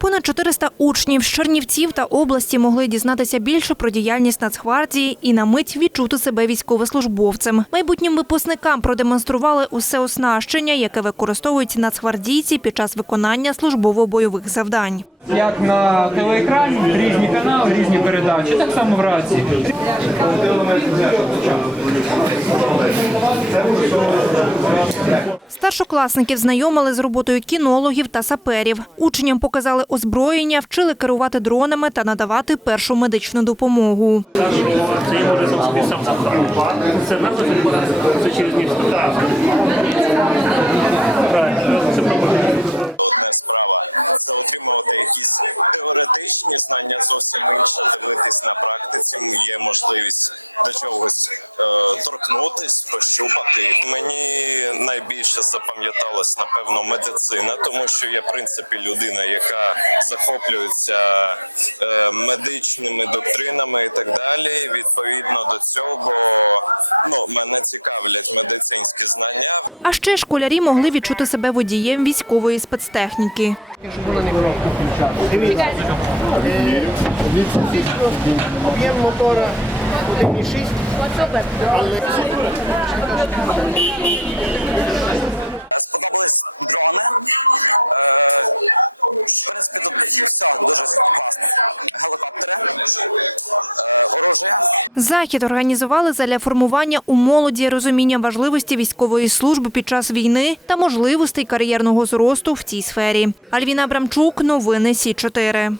Понад 400 учнів з Чернівців та області могли дізнатися більше про діяльність Нацгвардії і на мить відчути себе військовослужбовцем. Майбутнім випускникам продемонстрували усе оснащення, яке використовують нацгвардійці під час виконання службово-бойових завдань. Як на телеекрані, різні різні передачі, так само в рації. Старшокласників знайомили з роботою кінологів та саперів. Учням показали озброєння, вчили керувати дронами та надавати першу медичну допомогу. Це може сам. Це через ніж. А ще школярі могли відчути себе водієм військової спецтехніки. Об'єм мотора 1,6. Захід організували задля формування у молоді розуміння важливості військової служби під час війни та можливостей кар'єрного зросту в цій сфері. Альвіна Абрамчук, новини Сі 4